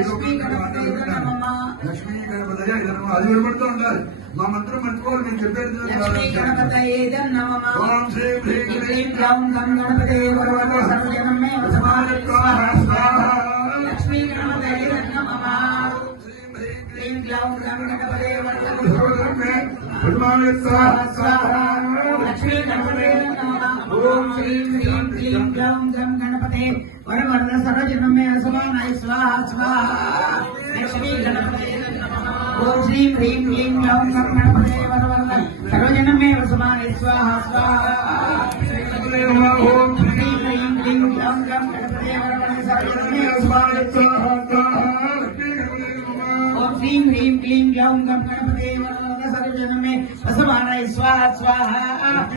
లక్ష్మీ గణపతయ అది వినబడుతూ ఉండాలి. మా మంత్రం మర్చిపోవాలి. నేను చెప్పేది లక్ష్మీ గణపతయే నమః. ఓం శ్రీ హ్రీం క్లీం గ్లౌం గం గణపతయే వరవర సర్వజనమే వసమానత్వాః స్వాహా. లక్ష్మీ గణపతయే నమః. క్లీం గ్లౌం గం గణపతయే వరవర సర్వజనమే వసమానత్వాః స్వాహా. లక్ష్మీ గణపతయే నమః. ఓం శ్రీ హ్రీం క్లీం గ్లౌం గం గణపతయే వరవర సర్వజనమే వసమానాయ స్వాహా స్వాహా. లక్ష్మీ గణపతయే నమః. ఓం శ్రీ హ్రీం క్లీం గ్లౌం గం గణపతయే వరవర సర్వజనమే వసమానాయ స్వాహా స్వాహా. ఓం శ్రీ హ్రీం క్లీం గ్లౌం గం గణపతయే వరవర సర్వజనమే వసమానాయ స్వాహా స్వాహా. ఓం శ్రీ హ్రీం క్లీం గ్లౌం గం గణపతయే వరవర సర్వజనమే వసమానాయ స్వాహా స్వాహా.